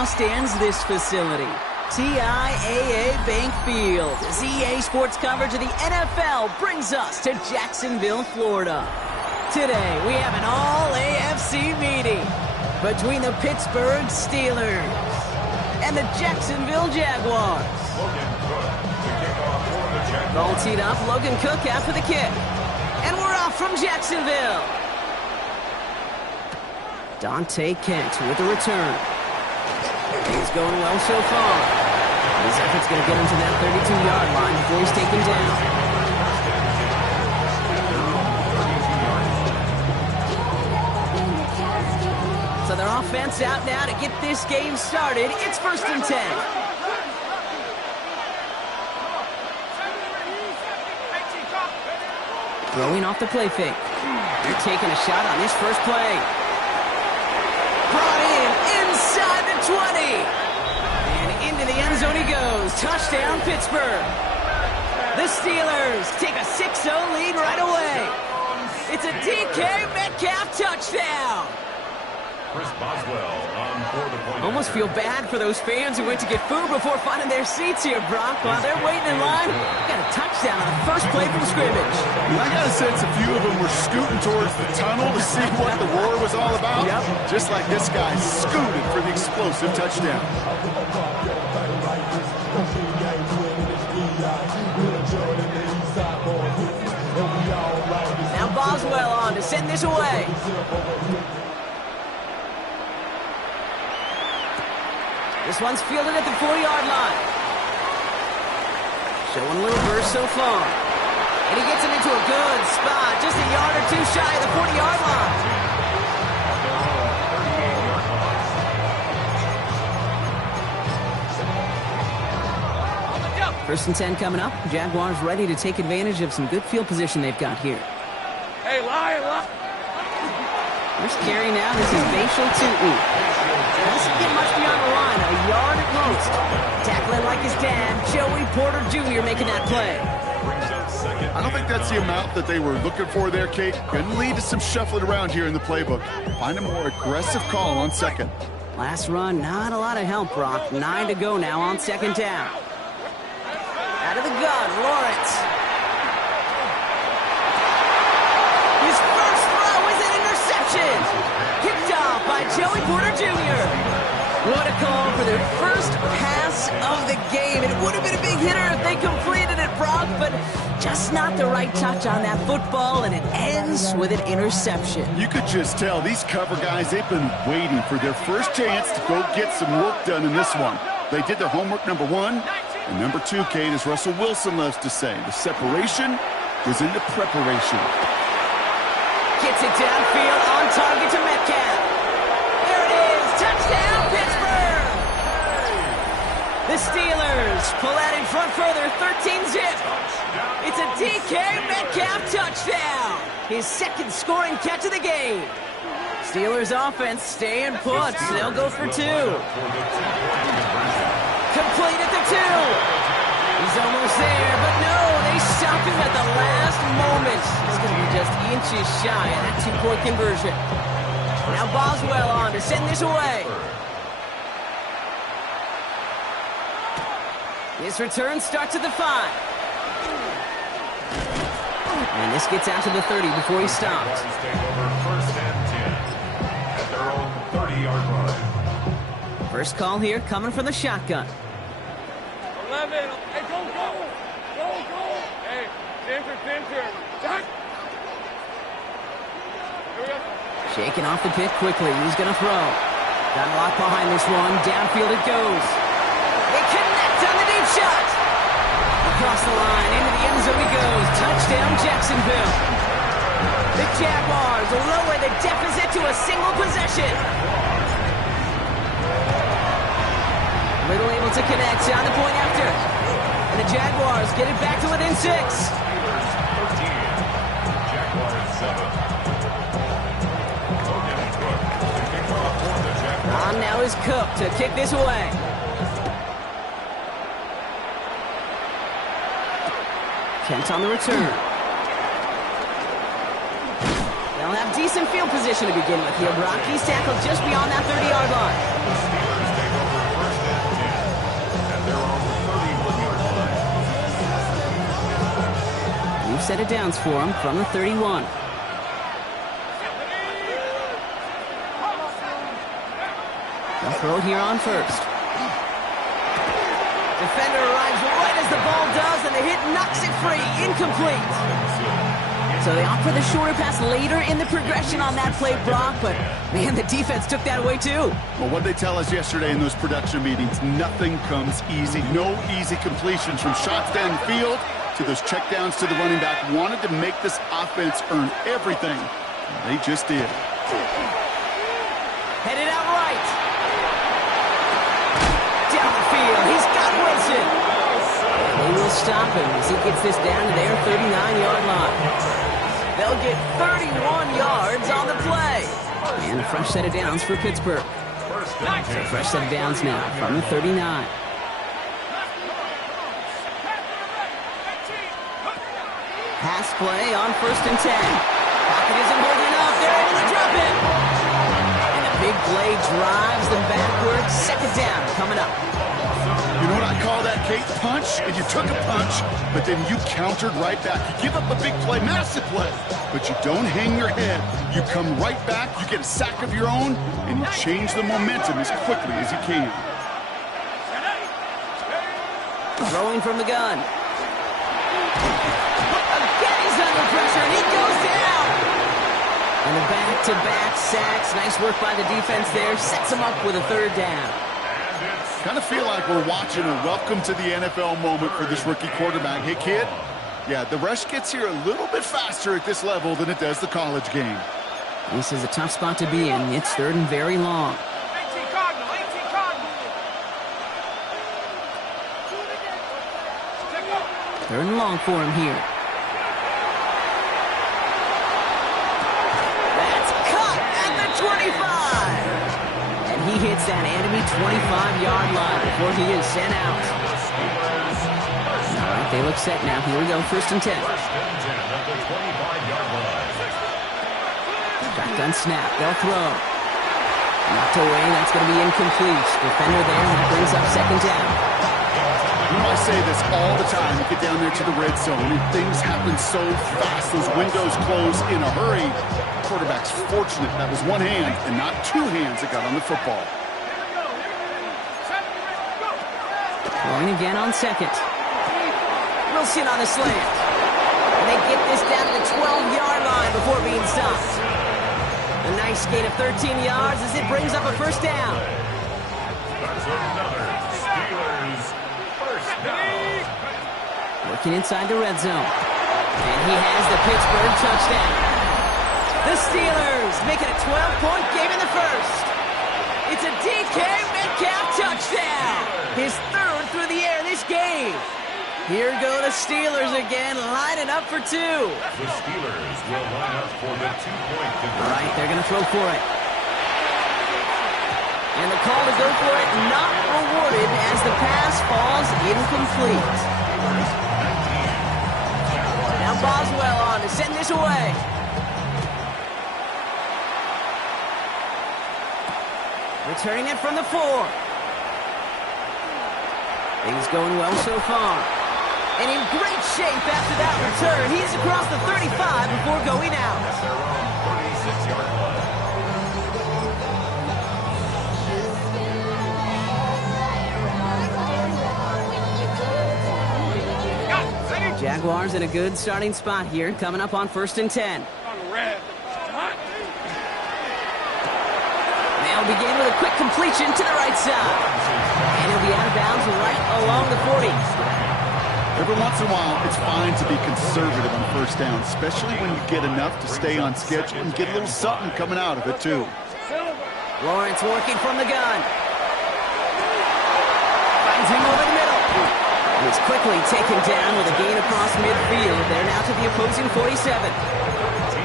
now stands this facility, TIAA Bank Field. As EA Sports coverage of the NFL brings us to Jacksonville, Florida. Today, we have an all-AFC meeting between the Pittsburgh Steelers and the Jacksonville Jaguars. Ball teed up, Logan Cook after the kick. And we're off from Jacksonville. Dante Kent with the return. He's going well so far. His effort's going to get him to that 32-yard line before he's taken down. So their offense out now to get this game started. It's 1st and 10. Throwing off the play fake. They're taking a shot on this first play. Brought in inside the 20. And into the end zone he goes. Touchdown, Pittsburgh. The Steelers take a 6-0 lead right away. It's a DK Metcalf touchdown. Almost feel bad for those fans who went to get food before finding their seats here, Brock. While they're waiting in line, got a touchdown on the first play from scrimmage. I got a sense a few of them were scooting towards the tunnel to see what the roar was all about. Yep. Just like this guy scooted for the explosive touchdown. Now Boswell on to send this away. This one's fielded at the 4-yard line. Showing a little burst so far. And he gets him into a good spot. Just a yard or two shy of the 40-yard line. 1st and 10 coming up. Jaguars ready to take advantage of some good field position they've got here. Hey, Lion! First carry now. This is Bashal Tootin. Doesn't get much beyond the line, a yard at most. Tackling like his dad, Joey Porter Jr. making that play. I don't think that's the amount that they were looking for there, Kate. Going to lead to some shuffling around here in the playbook. Find a more aggressive call on second. Last run, not a lot of help, Brock. 9 to go now on 2nd down. Out of the gun, Lawrence. His first throw is an interception. Picked off by Joey Porter Jr. What a call for their first pass of the game. It would have been a big hitter if they completed it, Brock, but just not the right touch on that football, and it ends with an interception. You could just tell these cover guys, they've been waiting for their first chance to go get some work done in this one. They did their homework, number one, and number two, Kate, as Russell Wilson loves to say, the separation goes into preparation. Gets it downfield, on target to Metcalf. There it is, touchdown, Pittsburgh! The Steelers pull out in front further, 13-zip. It's a DK Metcalf touchdown. His second scoring catch of the game. Steelers offense staying put. They'll go for 2. Complete at the 2. He's almost there, but no, they stop him at the last moment. He's going to be just inches shy of that 2-point conversion. Now Boswell on to send this away. His return starts at the 5. And this gets out to the 30 before he stops. 1st and 10 at their own 30-yard line. First call here coming from the shotgun. 11. Hey, go! Hey, center. Duck. Here we go. Shaking off the pit quickly. He's going to throw. Got a lock behind this one. Downfield it goes. They connect on the deep shot. Across the line, into the end zone he goes. Touchdown, Jacksonville. The Jaguars lower the deficit to a single possession. Little able to connect on the point after. And the Jaguars get it back to within 6. Jaguars 7. On now is Cook to kick this away. Kent on the return. They'll have decent field position to begin with here, Brock. He's tackled just beyond that 30-yard line. First set of downs for him from the 31. They'll throw it here on first. Defender arrives right as the ball does, and the hit knocks it free. Incomplete. So they opt for the shorter pass later in the progression on that play, Brock, but man, the defense took that away too. Well, what they tell us yesterday in those production meetings, nothing comes easy. No easy completions from shots downfield to those checkdowns to the running back. Wanted to make this offense earn everything. And they just did. Headed out right. Down the field. He's got Wilson. They will stop him as he gets this down to their 39-yard line. They'll get 31 yards on the play. And a fresh set of downs for Pittsburgh. So fresh set of downs now from the 39. Pass play on 1st and 10. Pocket isn't holding up. They're able to drop it. And the big play drives them backwards. Second down coming up. You know what I call that, Kate? Punch, and you took a punch, but then you countered right back. You give up a big play, massive play, but you don't hang your head. You come right back, you get a sack of your own, and you change the momentum as quickly as you can. Throwing from the gun. Again, he's under pressure, and he goes down. And the back-to-back sacks. Nice work by the defense there. Sets him up with a 3rd down. Kind of feel like we're watching a welcome to the NFL moment for this rookie quarterback. Hey, kid, yeah, the rush gets here a little bit faster at this level than it does the college game. This is a tough spot to be in. It's 3rd and very long. 3rd and long for him here. That's cut at the 25. And he hits that enemy 25-yard line before he is sent out. All right, they look set now. Here we go, 1st and 10. Shotgun snap, they'll throw. Knocked away, that's going to be incomplete. Defender there, that brings up 2nd down. You know, I say this all the time. You get down there to the red zone, and things happen so fast. Those windows close in a hurry. The quarterback's fortunate that was one hand and not 2 hands that got on the football. Going again on 2nd. Wilson on the slant. And they get this down to the 12-yard line before being stopped. A nice gain of 13 yards as it brings up a 1st down. That's another Steelers first down. Working inside the red zone. And he has the Pittsburgh touchdown. The Steelers make it a 12-point game in the first. It's a DK Metcalf touchdown. His 3rd through the air this game. Here go the Steelers again, lining up for 2. The Steelers will line up for the 2-point conversion. All right, they're going to throw for it. And the call to go for it not rewarded as the pass falls incomplete. Now Boswell on to send this away. Returning it from the 4. Things going well so far. And in great shape after that return. He's across the 35 before going out. At their own 36-yard line. Jaguars in a good starting spot here, coming up on 1st and 10. They'll begin with a quick completion to the right side. And he'll be out of bounds right along the 40. Every once in a while, it's fine to be conservative on 1st down, especially when you get enough to stay on schedule and get a little something coming out of it, too. Lawrence working from the gun. Finds him over the middle. He's quickly taken down with a gain across midfield. They're now to the opposing 47.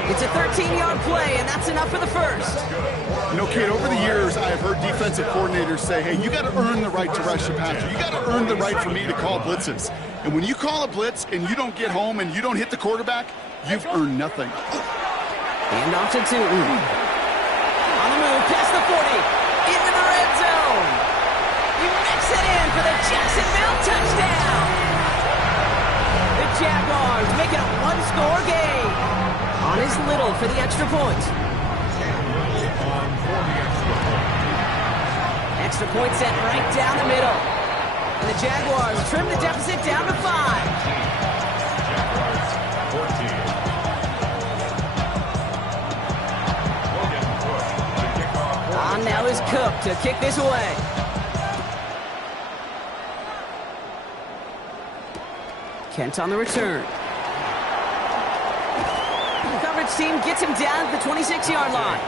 It's a 13-yard play, and that's enough for the first. You know, kid, over the years, I have heard defensive coordinators say, hey, you got to earn the right to rush the passer. You got to earn the right for me to call blitzes. And when you call a blitz and you don't get home and you don't hit the quarterback, you've earned nothing. Hand off to Tootin. On the move, past the 40, into the red zone. He makes it in for the Jacksonville touchdown. The Jaguars make it a one-score game. On his little for the extra point. Extra point set right down the middle. And the Jaguars trim the deficit down to 5. On now is Cook to kick this away. Kent on the return. The coverage team gets him down at the 26-yard line.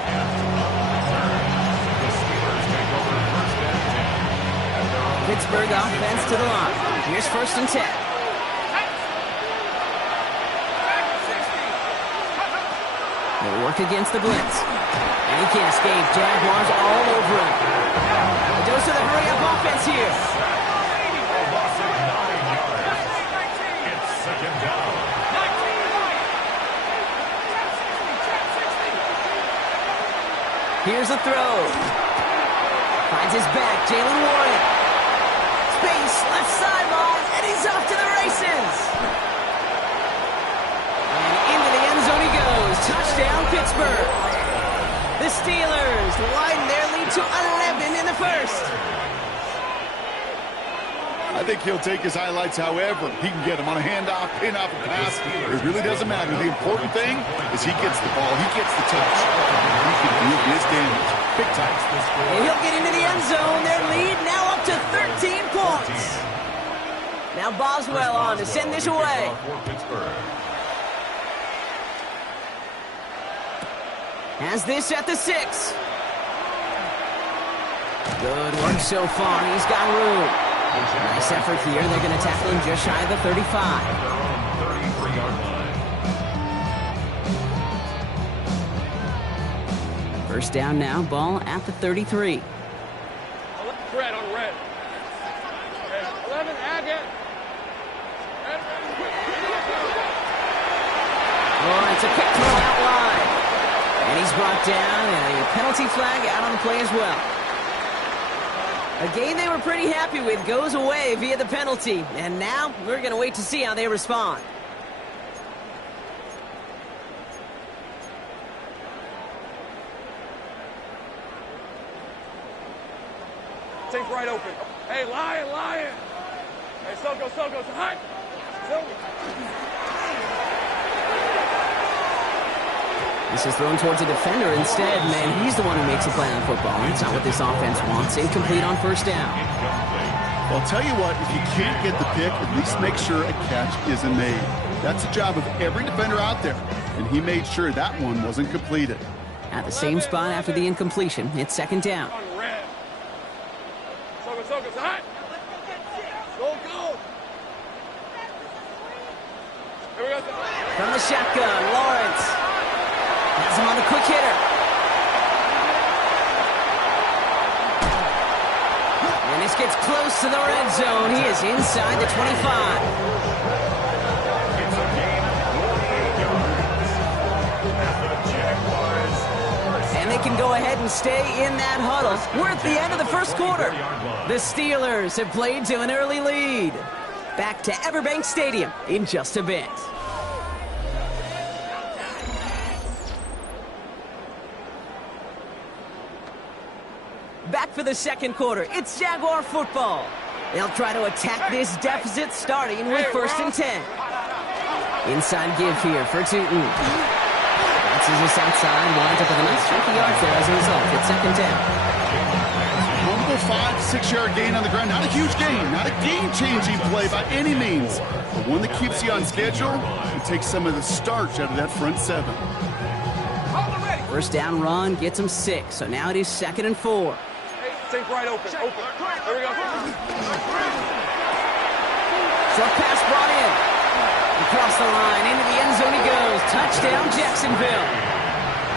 Pittsburgh offense to the line. Here's 1st and 10. They'll work against the blitz. And he can't escape. Jaguars all over him. A dose of the hurry-up offense here. It's 2nd down. Here's a throw. Finds his back, Jalen Warren. Space, left sideline, and he's off to the races. And into the end zone he goes. Touchdown, Pittsburgh. The Steelers widen their lead to 11 in the first. I think he'll take his highlights however he can get them on a handoff, pin off, a pass. It really doesn't matter. The important thing is he gets the ball, he gets the touch. He can do his damage. Big time. And he'll get into the end zone. Their lead now up to 13 points. Now Boswell on to send this away. Has this at the 6. Good work so far. He's got room. Nice effort here. They're going to tackle him just shy of the 35. 33-yard line. First down now. Ball at the 33. Red on red. 11, Agate. Oh, it's a quick throw out wide. And he's brought down, and a penalty flag out on the play as well. A game they were pretty happy with goes away via the penalty. And now we're going to wait to see how they respond. Tape right open. Hey, Lion. Hey, Soko, hot. This is thrown towards a defender instead. Man, he's the one who makes a play on football. That's not what this offense wants. Incomplete on first down. Well, I'll tell you what, if you can't get the pick, at least make sure a catch isn't made. That's the job of every defender out there. And he made sure that one wasn't completed. At the same spot after the incompletion, it's 2nd down. On red. Soko, hot. Go. Here we go. From the shotgun, Lawrence. Has him on the quick hitter. And this gets close to the red zone. He is inside the 25. It's a gain of 48 yards. And the Jaguars. And they can go ahead and stay in that huddle. We're at the end of the first quarter. The Steelers have played to an early lead. Back to Everbank Stadium in just a bit. Back for the second quarter. It's Jaguar football. They'll try to attack this deficit starting with 1st and 10. Inside give here for Tootin. Bounces this outside, winds up with a nice chunk of yards there as a result. It's 2nd down. Humble 5-6-yard gain on the ground. Not a huge gain, not a game-changing play by any means, but one that keeps you on schedule and takes some of the starch out of that front 7. First down run gets him 6, so now it is 2nd and 4. Tape right open. Here we go. Short pass brought in. Across the line, into the end zone he goes. Touchdown, Jacksonville.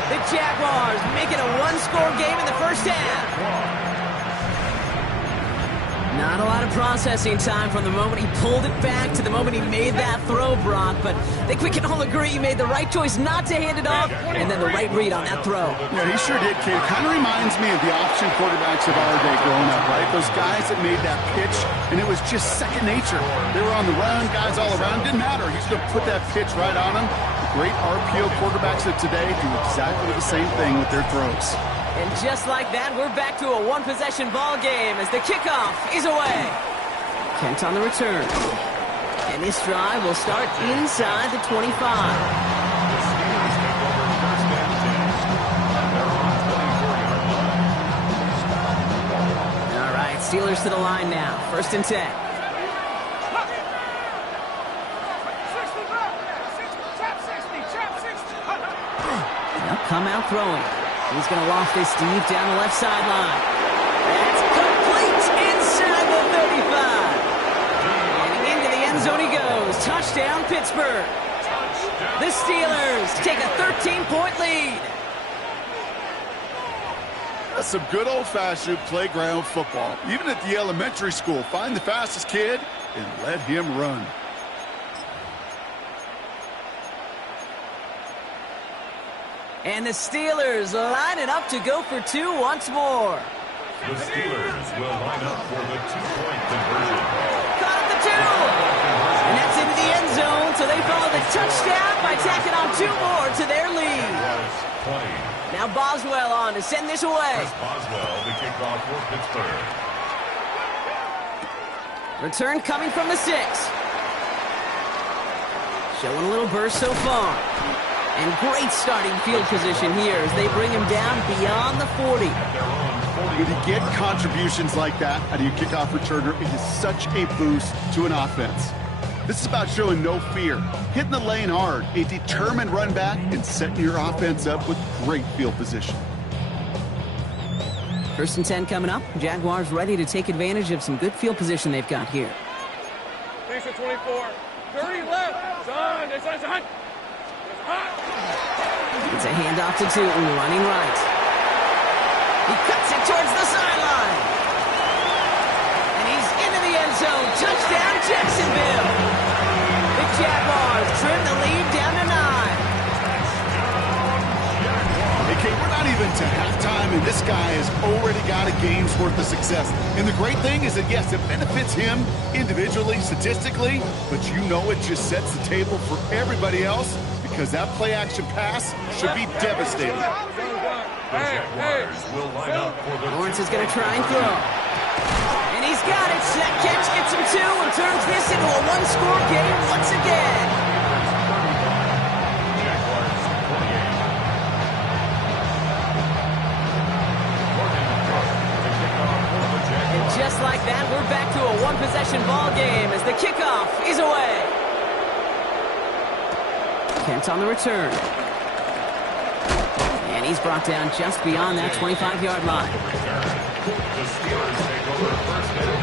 The Jaguars make it a one-score game in the first half. Not a lot of processing time from the moment he pulled it back to the moment he made that throw, Brock. But I think we can all agree he made the right choice not to hand it off, and then the right read on that throw. Yeah, he sure did, Kate. It kind of reminds me of the option quarterbacks of our day growing up, right? Those guys that made that pitch, and it was just second nature. They were on the run, guys all around. Didn't matter. He's going to put that pitch right on them. The great RPO quarterbacks of today do exactly the same thing with their throws. And just like that, we're back to a one-possession ball game as the kickoff is away. Kent on the return. And this drive will start inside the 25. All right, Steelers to the line now. 1st and 10. They'll come out throwing. He's going to loft this deep down the left sideline. That's complete inside the 35. And into the end zone he goes. Touchdown, Pittsburgh. The Steelers take a 13-point lead. That's some good old-fashioned playground football. Even at the elementary school, find the fastest kid and let him run. And the Steelers line it up to go for 2 once more. The Steelers will line up for the 2-point conversion. Caught at the 2. And that's into the end zone, so they follow the touchdown by tacking on 2 more to their lead. Now Boswell on to send this away. Boswell, the kickoff for Pittsburgh. Return coming from the 6. Showing a little burst so far. And great starting field position here as they bring him down beyond the 40. When you get contributions like that out of your kickoff returner, it is such a boost to an offense. This is about showing no fear, hitting the lane hard, a determined run back, and setting your offense up with great field position. 1st and 10 coming up. Jaguars ready to take advantage of some good field position they've got here. Thanks to 24. 30 left. Son. It's a handoff to Tootin, running right. He cuts it towards the sideline. And he's into the end zone. Touchdown, Jacksonville. The Jaguars trim the lead down to 9. Okay, we're not even to halftime, and this guy has already got a game's worth of success. And the great thing is that, yes, it benefits him individually, statistically, but you know it just sets the table for everybody else, because that play-action pass should be devastating. Lawrence is going to try and throw. And he's got it. That catch gets him 2 and turns this into a one-score game once again. And just like that, we're back to a one-possession ball game as the kickoff is away. Kent on the return. And he's brought down just beyond that 25-yard line. The Steelers take over 1st and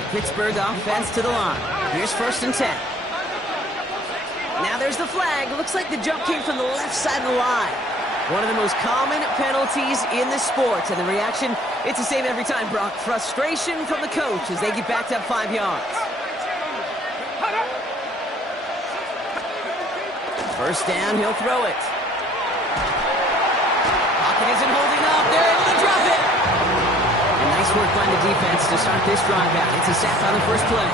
10. Pittsburgh offense to the line. Here's 1st and 10. Now there's the flag. Looks like the jump came from the left side of the line. One of the most common penalties in the sport. And the reaction, it's the same every time, Brock. Frustration from the coach as they get backed up 5 yards. 1st down, he'll throw it. Pocket isn't holding up. They're able to drop it. And nice work by the defense to start this drive out. It's a sack on the first play.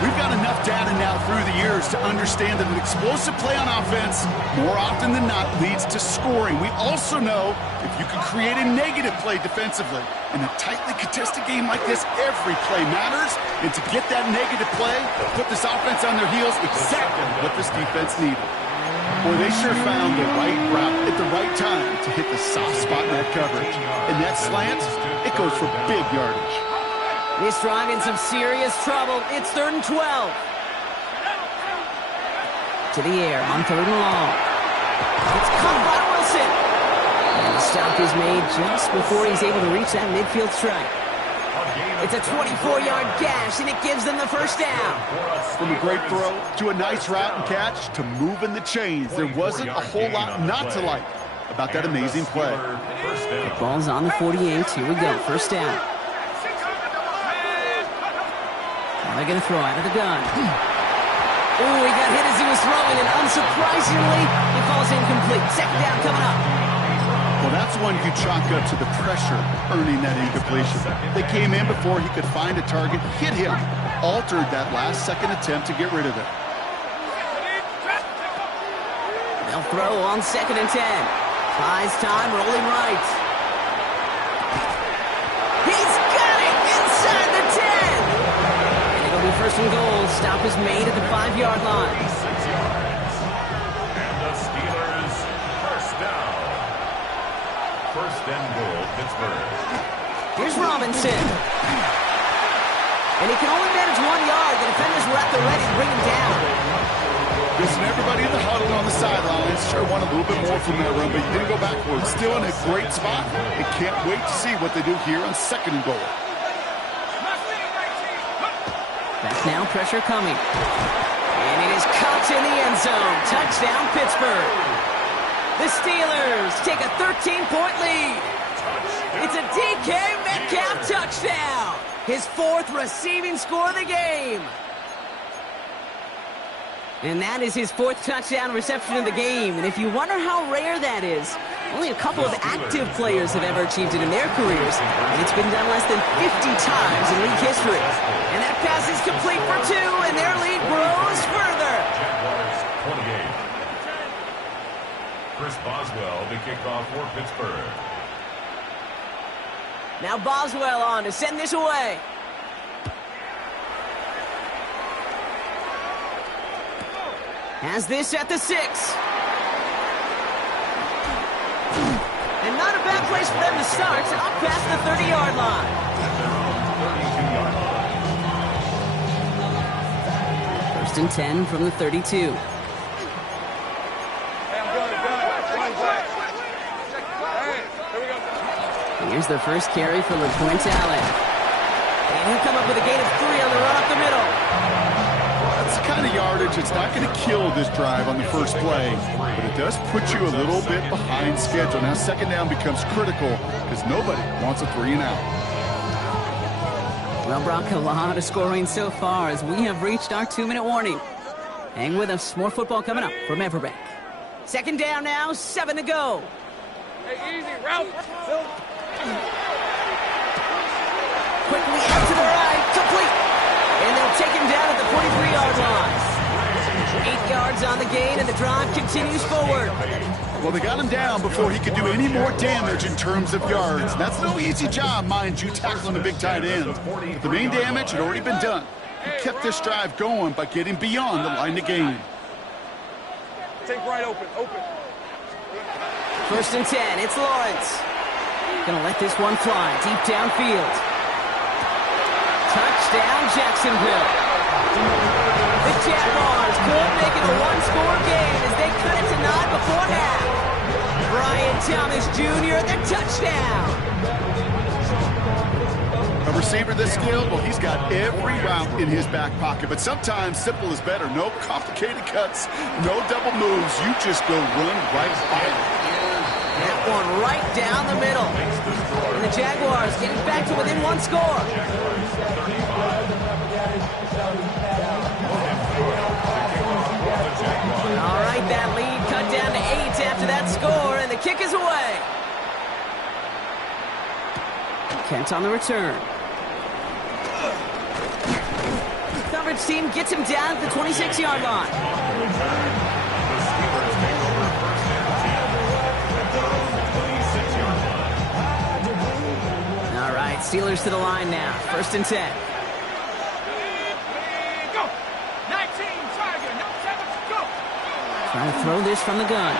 We've got enough data now through the years to understand that an explosive play on offense, more often than not, leads to scoring. We also know if you can create a negative play defensively. In a tightly contested game like this, every play matters. And to get that negative play, put this offense on their heels, exactly what this defense needed. Boy, they sure found the right route at the right time to hit the soft spot in that coverage. And that slant, it goes for big yardage. This drive in some serious trouble. It's 3rd and 12. To the air on 3rd and long. It's caught by Wilson. And the stop is made just before he's able to reach that midfield strike. It's a 24-yard gash, and it gives them the 1st down. From a great throw to a nice route and catch to moving the chains, there wasn't a whole lot not to like. about that amazing play. The ball's on the 48. Here we go. First down. Now they're going to throw out of the gun. Oh, he got hit as he was throwing, and unsurprisingly, he falls incomplete. Second down coming up. Well, that's one you chalk up to the pressure earning that incompletion. They came in before he could find a target, hit him, altered that last-second attempt to get rid of it. They'll throw on 2nd and 10. Buys time, rolling right. He's got it inside the 10. And it'll be 1st and goal. Stop is made at the 5-yard line. 6 yards. And the Steelers first down. 1st and goal, Pittsburgh. Here's Robinson. And he can only manage 1 yard. The defenders were at the ready to bring him down. Listen, everybody in the huddle on the sidelines sure want a little bit more from that run, but you didn't go backwards. Still in a great spot. And can't wait to see what they do here on 2nd and goal. Back now, pressure coming. And it is caught in the end zone. Touchdown, Pittsburgh. The Steelers take a 13-point lead. It's a DK Metcalf touchdown. His 4th receiving score of the game. And that is his 4th touchdown reception of the game. And if you wonder how rare that is, only a couple of active players have ever achieved it in their careers. And it's been done less than 50 times in league history. And that pass is complete for 2, and their lead grows further. Jaguars 28. Chris Boswell, the kickoff for Pittsburgh. Now Boswell on to send this away. Has this at the 6. And not a bad place for them to start, up past the 30-yard line. 1st and 10 from the 32. Here's the first carry for LeQuint Allen. And he'll come up with a gain of 3 on the run up the middle. That's the kind of yardage that's not going to kill this drive on the first play, but it does put you a little bit behind schedule. Now 2nd down becomes critical because nobody wants a 3 and out. Well, Brock, a lot of scoring so far as we have reached our 2-minute warning. Hang with us. More football coming up from Everbank. 2nd down now, 7 to go. Hey, easy, Ralph. Quickly out to the right, complete. And they'll take him down at the 43-yard line. 8 yards on the gain, and the drive continues forward. Well, they got him down before he could do any more damage in terms of yards. That's no easy job, mind you, tackling a big tight end. But the main damage had already been done. He kept this drive going by getting beyond the line to gain. Take right open. 1st and 10, it's Lawrence. Gonna let this one fly deep downfield. Touchdown, Jacksonville. The Jaguars could make it a 1-score game as they cut it to 9 before half. Brian Thomas Jr., the touchdown. A receiver this skilled, well, he's got every route in his back pocket, but sometimes simple is better. No complicated cuts, no double moves. You just go run right by it. That one right down the middle. And the Jaguars getting back to within 1 score. All right, that lead cut down to 8 after that score, and the kick is away. Kent on the return. Coverage team gets him down at the 26-yard line. All right, Steelers to the line now. 1st and 10. Go. 19, target. No 7, go. Trying to throw this from the gun.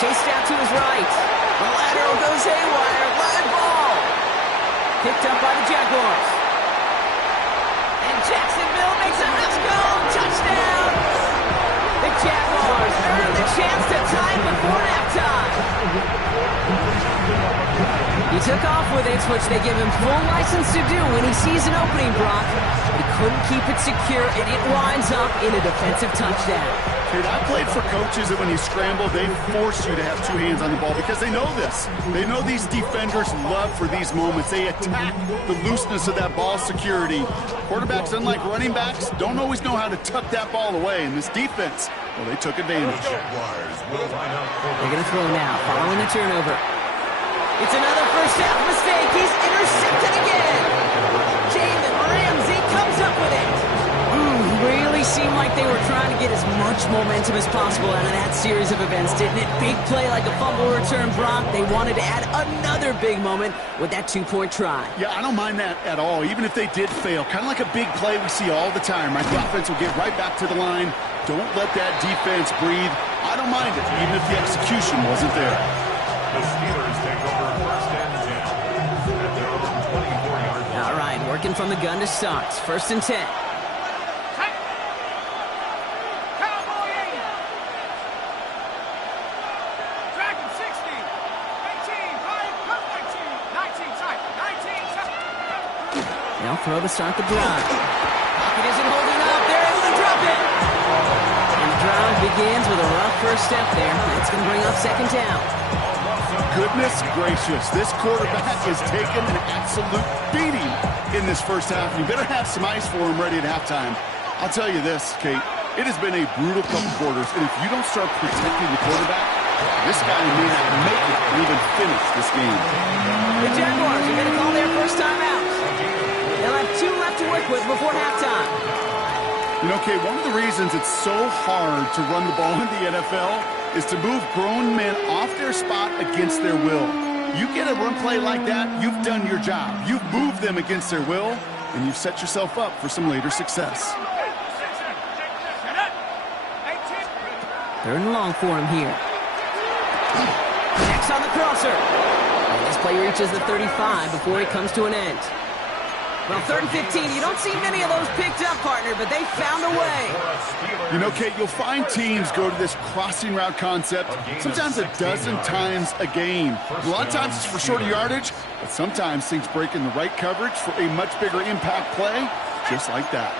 Chased out to his right. The lateral goes haywire. Live ball. Picked up by the Jaguars. And Jacksonville makes a let's-go touchdown. The Jaguars earn the chance to tie it before halftime. He took off with it, which they give him full license to do when he sees an opening, Brock. He couldn't keep it secure, and it winds up in a defensive touchdown. Hey, I've played for coaches that when you scramble, they force you to have two hands on the ball because they know this. They know these defenders love for these moments. They attack the looseness of that ball security. Quarterbacks, unlike running backs, don't always know how to tuck that ball away. And this defense, well, they took advantage. Jaguars will line up for They're going to throw now, following the turnover. It's another first half mistake. He's intercepted again. Jalen Ramsey comes up with it. Really seemed like they were trying to get as much momentum as possible out of that series of events, didn't it? Big play like a fumble return, Brock. They wanted to add another big moment with that two-point try. Yeah, I don't mind that at all, even if they did fail. Kind of like a big play we see all the time, right? The offense will get right back to the line. Don't let that defense breathe. I don't mind it, even if the execution wasn't there. the Steelers take over first and 10 at their own 24-yard line. All right, working from the gun to start. First and 10. They'll throw to start the drive. Pocket isn't holding up. They're able to drop it. And the drive begins with a rough first step there. That's going to bring up second down. Goodness gracious, this quarterback is taking an absolute beating in this first half. You better have some ice for him ready at halftime. I'll tell you this, Kate, it has been a brutal couple quarters, and if you don't start protecting the quarterback, this guy may not make it and even finish this game. The Jaguars are going to call their first time out. They'll have 2 left to work with before halftime. You know, Kate, one of the reasons it's so hard to run the ball in the NFL is to move grown men off their spot against their will. You get a run play like that, you've done your job. You've moved them against their will, and you've set yourself up for some later success. 3rd and long for him here. Next on the crosser. And this play reaches the 35 before it comes to an end. Well, 3rd and 15, you don't see many of those picked up, partner, but they found a way. You know, Kate, you'll find teams go to this crossing route concept sometimes a dozen times a game. A lot of times it's for shorter yardage, but sometimes things break in the right coverage for a much bigger impact play, just like that.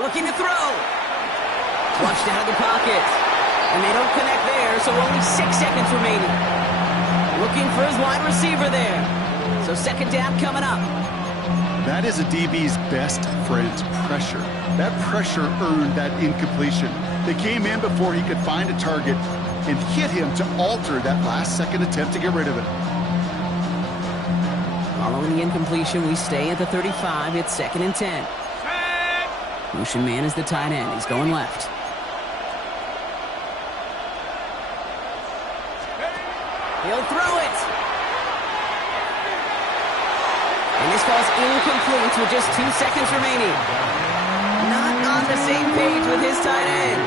Looking to throw. Flushed out of the pocket. And they don't connect there, so only 6 seconds remaining. Looking for his wide receiver there. So second down coming up. That is a DB's best friend, pressure. That pressure earned that incompletion. They came in before he could find a target and hit him to alter that last-second attempt to get rid of it. Following the incompletion, we stay at the 35. It's 2nd and 10. Motion man is the tight end. He's going left. He'll throw it. And this falls incomplete with just 2 seconds remaining. Not on the same page with his tight end.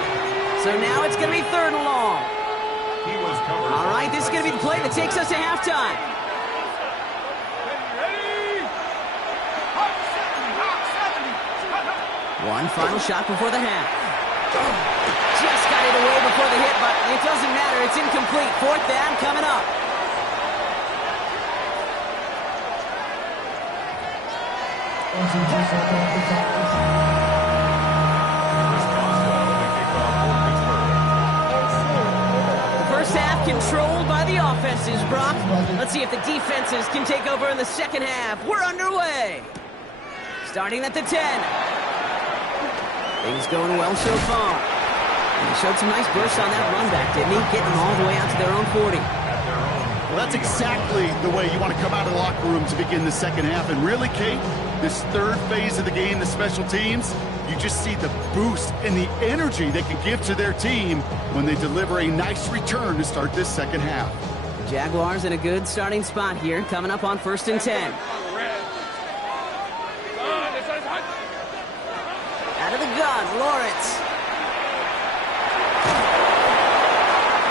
So now it's going to be 3rd and long. All right, this is going to be the play that takes us to halftime. One final shot before the half. Just got it away before the hit, but it doesn't matter. It's incomplete. 4th down coming up. The first half controlled by the offenses, Brock. Let's see if the defenses can take over in the second half. We're underway. Starting at the 10. Things going well so far. And he showed some nice bursts on that run back, didn't he? Getting them all the way out to their own 40. Well, that's exactly the way you want to come out of the locker room to begin the second half. And really, Kate, this 3rd phase of the game, the special teams, you just see the boost and the energy they can give to their team when they deliver a nice return to start this second half. The Jaguars in a good starting spot here, coming up on 1st and 10. Out of the gun, Lawrence.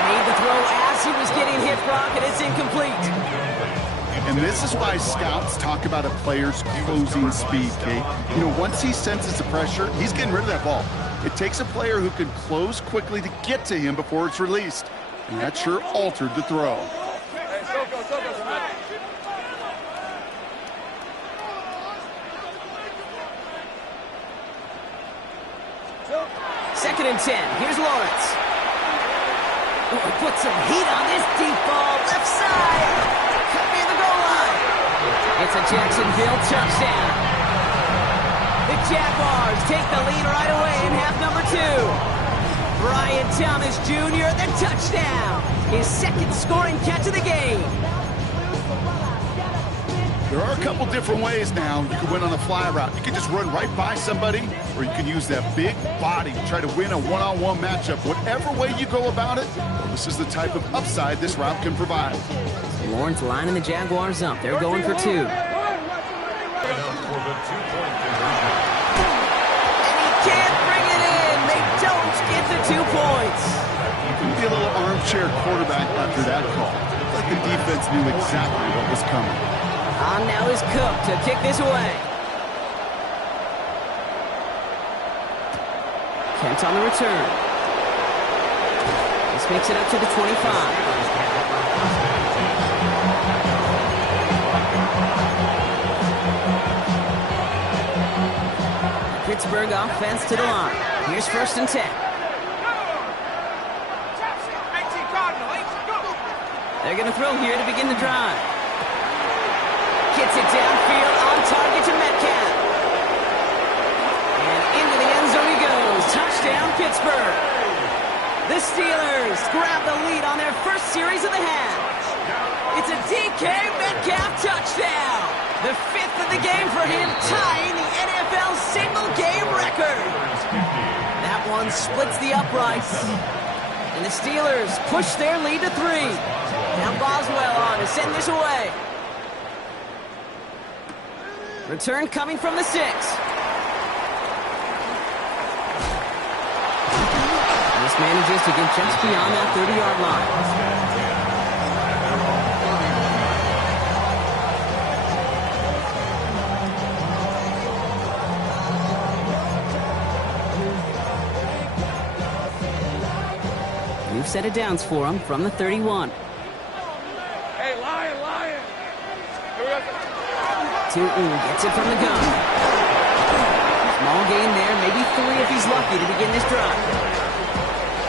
Made the throw as he was getting hit, Brock, and it's incomplete. And this is why scouts talk about a player's closing speed, Kate. You know, once he senses the pressure, he's getting rid of that ball. It takes a player who can close quickly to get to him before it's released. And that sure altered the throw. 2nd and 10. Here's Lawrence. Oh, put some heat on this deep ball. Left side. Cut near the goal line. It's a Jacksonville touchdown. The Jaguars take the lead right away in half number 2. Brian Thomas Jr., the touchdown. His 2nd scoring catch of the game. There are a couple different ways now you can win on a fly route. You can just run right by somebody, or you can use that big body to try to win a one-on-one matchup. Whatever way you go about it, well, this is the type of upside this route can provide. Lawrence lining the Jaguars up. They're going for 2. For the 2-point conversion. And he can't bring it in. They don't get the 2 points. You can be a little armchair quarterback after that call. Looks like the defense knew exactly what was coming. On now is Cook to kick this away. Kent on the return. This makes it up to the 25. Pittsburgh offense to the line. Here's 1st and 10. They're going to throw here to begin the drive. Gets it downfield, on target to Metcalf. And into the end zone he goes. Touchdown, Pittsburgh. The Steelers grab the lead on their first series of the half. It's a DK Metcalf touchdown. The 5th of the game for him, tying the NFL single-game record. That one splits the uprights. And the Steelers push their lead to 3. Now Boswell on to send this away. Return coming from the 6. This manages to get just beyond that 30-yard line. New set of downs for him from the 31. Hey, Lion! Here we go. Tootin gets it from the gun. Small gain there, maybe 3 if he's lucky to begin this drive.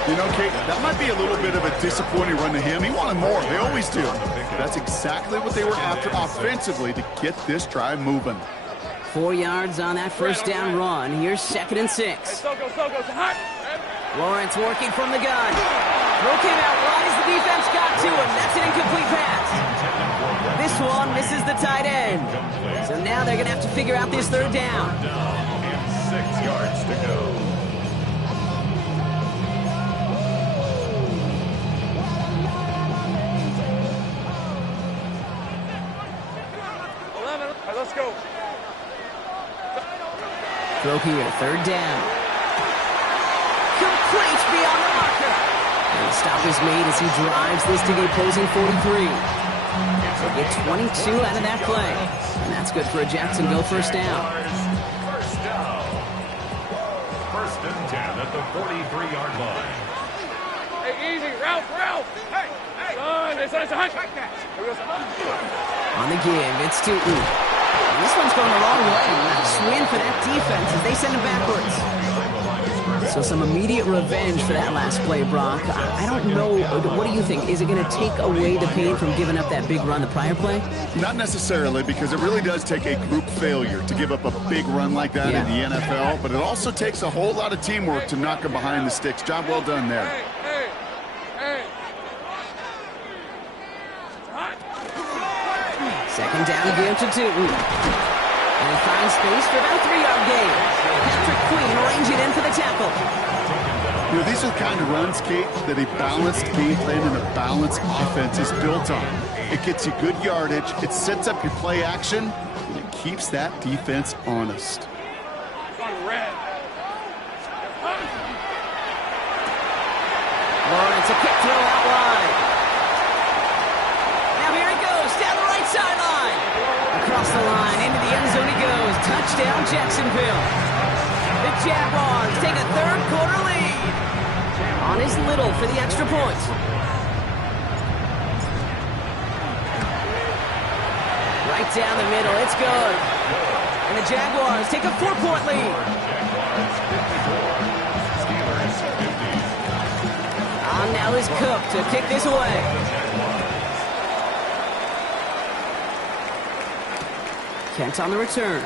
You know, Kate, that might be a little bit of a disappointing run to him. He wanted more. They always do. That's exactly what they were after offensively to get this drive moving. 4 yards on that 1st down run. Here's 2nd and 6. Hey, Soko, hot! Lawrence working from the gun. Throw came out wide as the defense got to him. That's an incomplete pass. This one misses the tight end. So now they're going to have to figure out this 3rd down. And 6 yards to go. Let's go. Throw here, 3rd down. Complete beyond the marker. And the stop is made as he drives this to the opposing 43. So get 22 out of that play. And that's good for a Jacksonville 1st down. First down. 1st and 10 at the 43-yard line. Hey, easy. Ralph! Hey! It's a hunt. On the give, it's Tootin. And this one's going the wrong way. Nice win for that defense as they send him backwards. So some immediate revenge for that last play, Brock. I don't know. What do you think? Is it going to take away the pain from giving up that big run the prior play? Not necessarily, because it really does take a group failure to give up a big run like that in the NFL. But it also takes a whole lot of teamwork to knock them behind the sticks. Job well done there. Hey! 2nd down again to Tootin. And he finds space for about a 3-yard gain. Patrick Queen ranging in for the tackle. You know, these are the kind of runs, Kate, that a balanced game plan and a balanced offense is built on. It gets you good yardage, it sets up your play action, and it keeps that defense honest. Lawrence, a quick throw out wide. Now here he goes, down the right sideline. Across the line, into the end zone he goes. Touchdown, Jacksonville. The Jaguars take a 3rd quarter lead. On his Little for the extra point. Right down the middle, it's good. And the Jaguars take a 4-point lead. is Cook to kick this away. Kent on the return.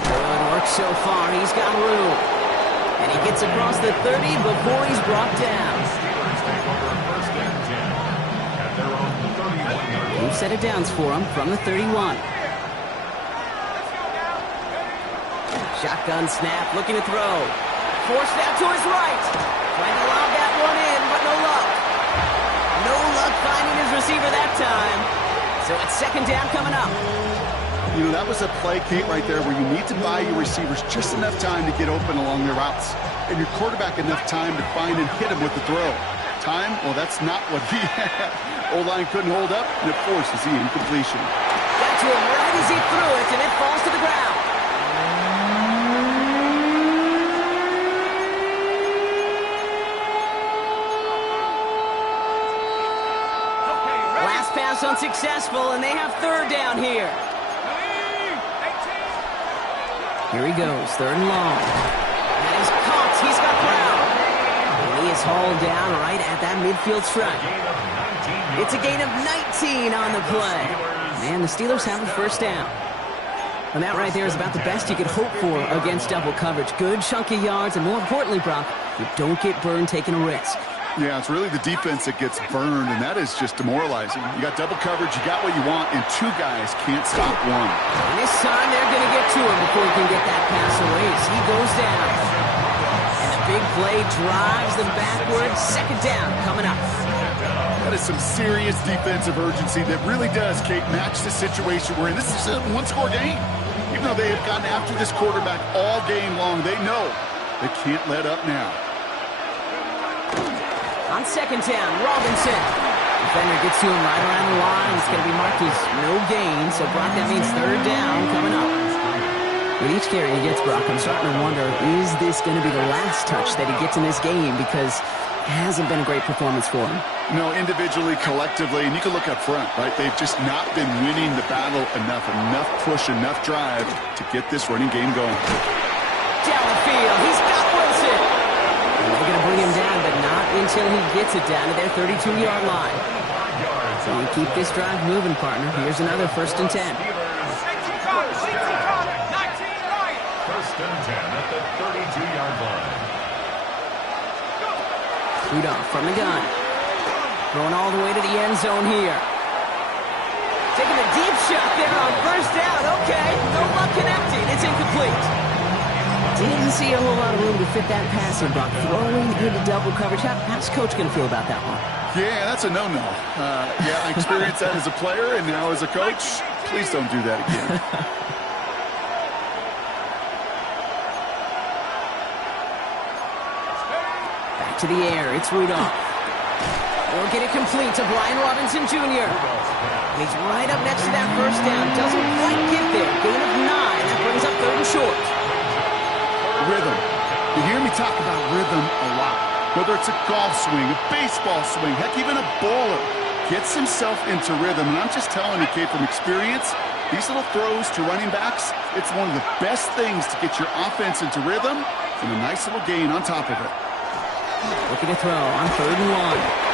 Good work so far. He's got room. And he gets across the 30 before he's brought down. Steelers take over first and 10 at their own 31-yard line. New set of downs for him from the 31. Shotgun snap, looking to throw. Forced out to his right. Trying to lob that one in, but no luck. No luck finding his receiver that time. So it's second down coming up. You know, that was a play, Kate, right there where you need to buy your receivers just enough time to get open along their routes. And your quarterback enough time to find and hit him with the throw. Time? Well, that's not what he had. O-line couldn't hold up, and it forces the incompletion. Got to him right as he threw it, and it falls to the ground. Last pass unsuccessful, and they have third down here. Here he goes, third and long. And he's caught. He's got ground. And he is hauled down right at that midfield stripe. It's a gain of 19 on the play. Man, the Steelers have a first down. And that right there is about the best you could hope for against double coverage. Good chunky yards, and more importantly, Brock, you don't get burned taking a risk. Yeah, it's really the defense that gets burned, and that is just demoralizing. You got double coverage, you got what you want, and two guys can't stop one. And this time they're going to get to him before he can get that pass away as he goes down. And the big play drives them backwards. Second down coming up. That is some serious defensive urgency that really does, Kate, match the situation we're in. This is a one-score game. Even though they have gotten after this quarterback all game long, they know they can't let up now. On second down, Robinson. Defender gets to him right around the line. It's going to be marked as no gain. So, Brock, that means third down coming up. With each carry he gets, Brock, I'm starting to wonder, is this going to be the last touch that he gets in this game? Because it hasn't been a great performance for him. No, individually, collectively, and you can look up front, right? They've just not been winning the battle enough push, enough drive to get this running game going. Down the field, he's got Wilson. And they're going to bring him down, but not until he gets it down to their 32-yard line. So you keep this drive moving, partner. Here's another first and 10. First and 10 at the 32-yard line. Rudolph from the gun. Throwing all the way to the end zone here. Taking a deep shot there on first down. Okay, no luck connecting. It's incomplete. Didn't see a whole lot of room to fit that passing, Brock. Throwing into double coverage. How's Coach going to feel about that one? Yeah, that's a no-no. Yeah, I experienced that as a player and now as a coach. Please don't do that again. Back to the air. It's Rudolph. Or get it complete to Brian Robinson Jr. He's right up next to that first down. Doesn't quite get there. Gain of 9. That brings up third and short. Rhythm. You hear me talk about rhythm a lot. Whether it's a golf swing, a baseball swing, heck, even a bowler gets himself into rhythm. And I'm just telling you, Kate, from experience, these little throws to running backs, it's one of the best things to get your offense into rhythm and a nice little gain on top of it. Looking to throw on third and 1.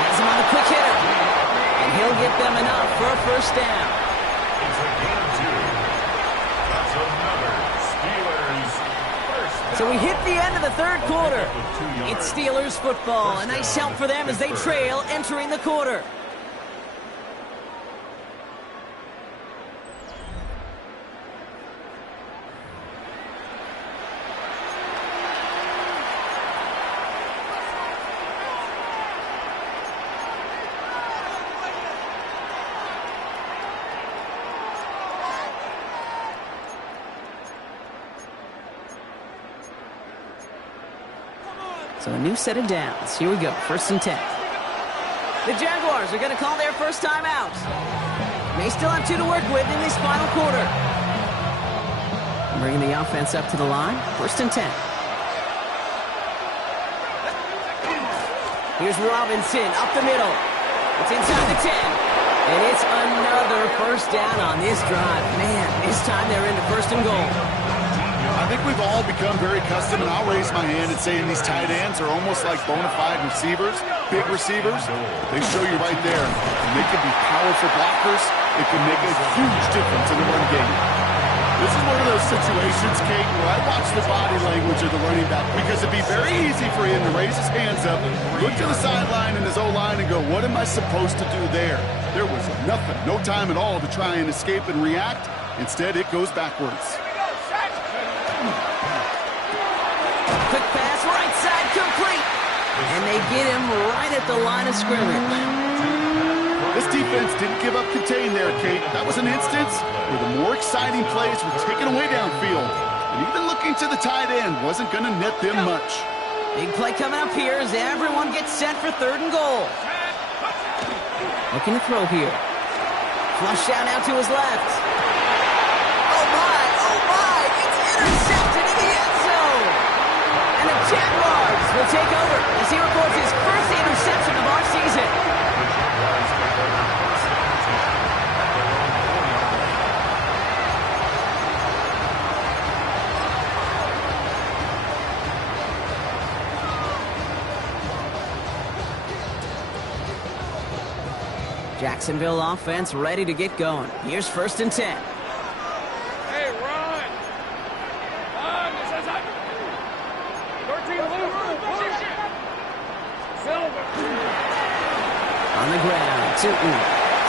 Has him on the quick hitter. And he'll get them enough for a first down. It's a gain of 2. That's another Steelers first down. So we hit the end of the third quarter. It's Steelers football. A nice help for them as they trail entering the quarter. So a new set of downs. Here we go. First and 10. The Jaguars are going to call their first time out. They still have 2 to work with in this final quarter. Bringing the offense up to the line. First and 10. Here's Robinson up the middle. It's inside the 10. And it's another first down on this drive. Man, this time they're into first and goal. think we've all become very accustomed, and I'll raise my hand and say these tight ends are almost like bona fide receivers, big receivers. They show you right there. And they can be powerful blockers. It can make a huge difference in the run game. This is one of those situations, Kate, where I watch the body language of the running back because it'd be very easy for him to raise his hands up, look to the sideline in his O-line and go, what am I supposed to do there? There was nothing, no time at all to try and escape and react. Instead, it goes backwards. Quick pass, right side, complete. And they get him right at the line of scrimmage. This defense didn't give up contain there, Kate. That was an instance where the more exciting plays were taken away downfield. And even looking to the tight end wasn't going to net them much. Big play coming up here as everyone gets set for 3rd and goal. Looking to throw here. Flush out now to his left. Oh my, it's intercepted in the end zone. And the Jaguars will take over as he records his first interception of our season. Jacksonville offense ready to get going. Here's 1st and 10. Hey, run! Run! This is it! 13 blue! Silver! On the ground, Tootin.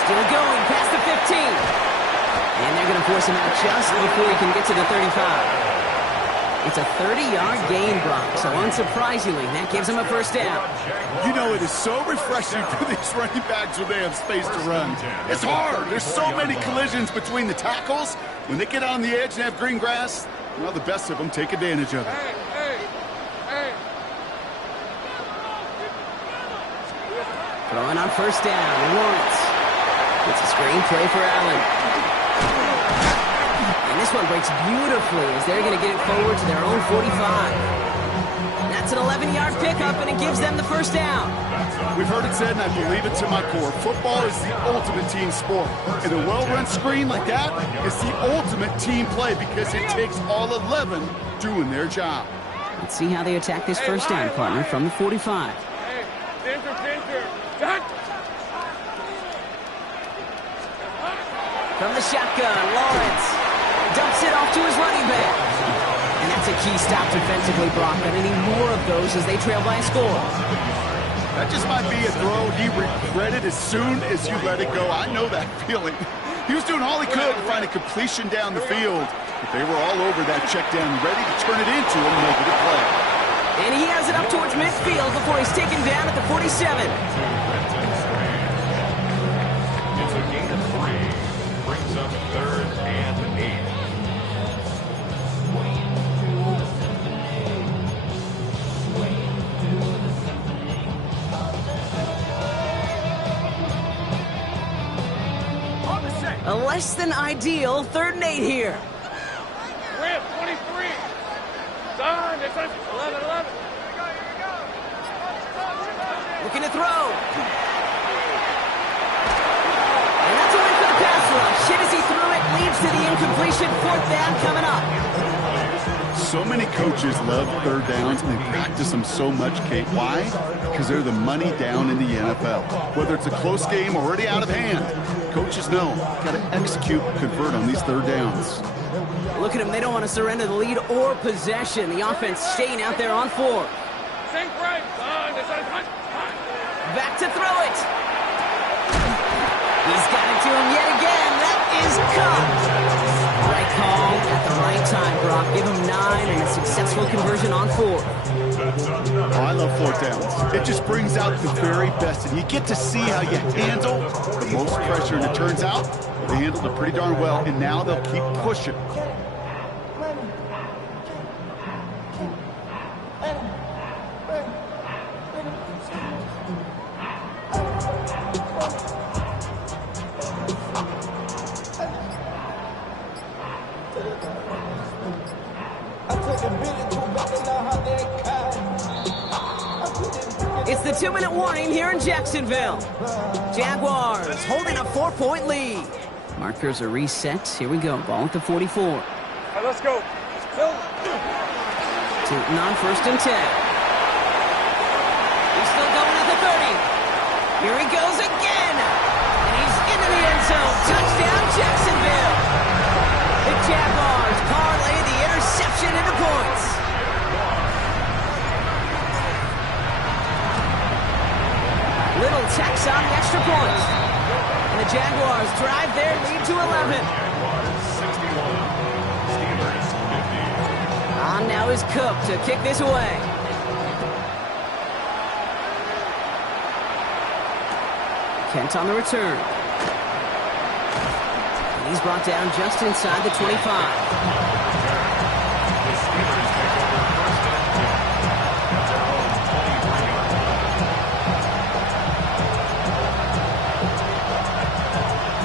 Still going past the 15. And they're going to force him out just before he can get to the 35. It's a 30-yard gain, Brock, so unsurprisingly, that gives him a 1st down. You know, it is so refreshing for these running backs when they have space to run. It's hard. There's so many collisions between the tackles. When they get on the edge and have green grass, well, the best of them take advantage of it. Hey! Throwing on 1st down, Lawrence. It's a screen play for Allen. And this one breaks beautifully as they're going to get it forward to their own 45. That's an 11-yard pickup, and it gives them the 1st down. We've heard it said, and I believe it to my core, football is the ultimate team sport. And a well-run screen like that is the ultimate team play because it takes all 11 doing their job. Let's see how they attack this 1st down, partner, from the 45. Hey! Center! Done! From the shotgun, Lawrence dumps it off to his running back. And that's a key stop defensively, Brock. Gonna need more of those as they trail by a score. That just might be a throw he regretted as soon as you let it go. I know that feeling. He was doing all he could to find a completion down the field. But they were all over that check down, ready to turn it into a negative play. And he has it up towards midfield before he's taken down at the 47. It's a gain of 3. Brings up 3rd and 8. A less than ideal 3rd and 8 here. Rip, 23! Son, this is 11. Looking to throw. And that's a win for the pass rush. Shit as he threw it, leads to the incompletion. 4th down coming up. So many coaches love 3rd downs, and they practice them so much, Kate. Why? Because they're the money down in the NFL. Whether it's a close game or already out of hand, coaches know got to execute, convert on these 3rd downs. Look at them. They don't want to surrender the lead or possession. The offense staying out there on 4. Sink right, son, this is hot. Back to throw it. He's got it to him yet again. That is caught. Right call at the right time, Brock. Give him 9 and a successful conversion on 4. Oh, I love 4th downs. It just brings out the very best, and you get to see how you handle the most pressure, and it turns out they handled it pretty darn well, and now they'll keep pushing. It's the 2-minute warning here in Jacksonville. Jaguars holding a 4-point lead. Markers are reset. Here we go. Ball at the 44. All right, let's go. Tootin on 1st and 10. He's still going at the 30. Here he goes again. And he's into the end zone. Touchdown, Jacksonville. The Jaguars parlay the interception into points. Little tacks on the extra point. And the Jaguars drive their lead to 11. Jaguars 61, Steelers 50. On now is Cook to kick this away. Kent on the return. And he's brought down just inside the 25. The Steelers take over 1st and 10 at their own 23-yard line.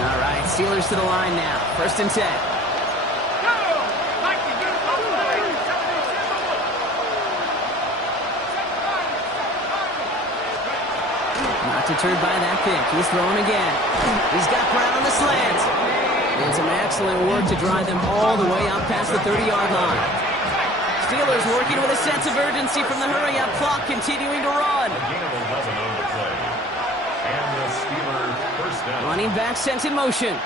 All right, Steelers to the line now. 1st and 10. Not deterred by that pick. He's throwing again. He's got Brown on the slant. And some excellent work to drive them all the way up past the 30-yard line. Steelers working with a sense of urgency from the hurry-up clock, continuing to run. A gain of 11 on the play. And the Steelers 1st down. Running back sent in motion.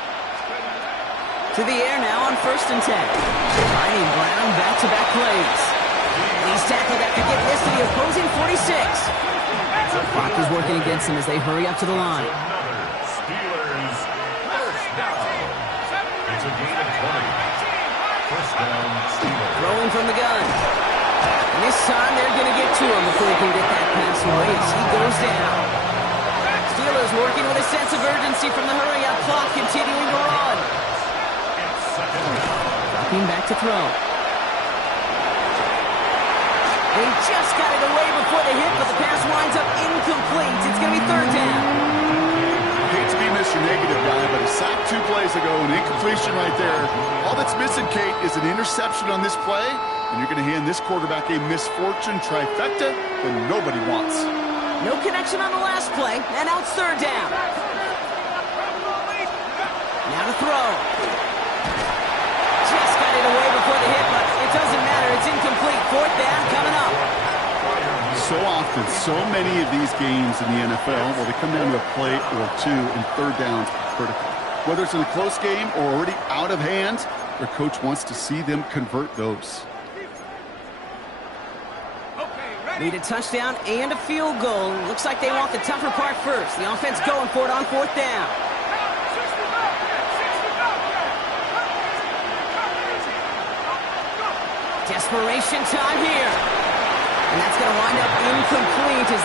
To the air now on 1st and 10. Finding Brown back-to-back plays. He's tackled after getting this to the opposing 46. Clock is working against them as they hurry up to the line. Another Steelers 1st down. It's a gain of 20. 1st down, Steelers. Throwing from the gun. And this time they're going to get to him before he can get that pass away as he goes down. Steelers working with a sense of urgency from the hurry-up clock, continuing to run. It's 2nd down. Dropping back to throw. They just got it away before the hit, but the pass winds up incomplete. It's going to be 3rd down. I hate to be Mr. Negative Guy, but a sack 2 plays ago, an incompletion right there. All that's missing, Kate, is an interception on this play, and you're going to hand this quarterback a misfortune trifecta that nobody wants. No connection on the last play, and now it's 3rd down. Now to throw. Just got it away before the hit, but it doesn't matter. It's incomplete. 4th down coming up. So often, so many of these games in the NFL, well, they come down to a play or two, and 3rd downs are critical. Whether it's in a close game or already out of hand, their coach wants to see them convert those. Need a touchdown and a field goal. Looks like they want the tougher part first. The offense going for it on 4th down. Desperation time here. And that's going to wind up incomplete as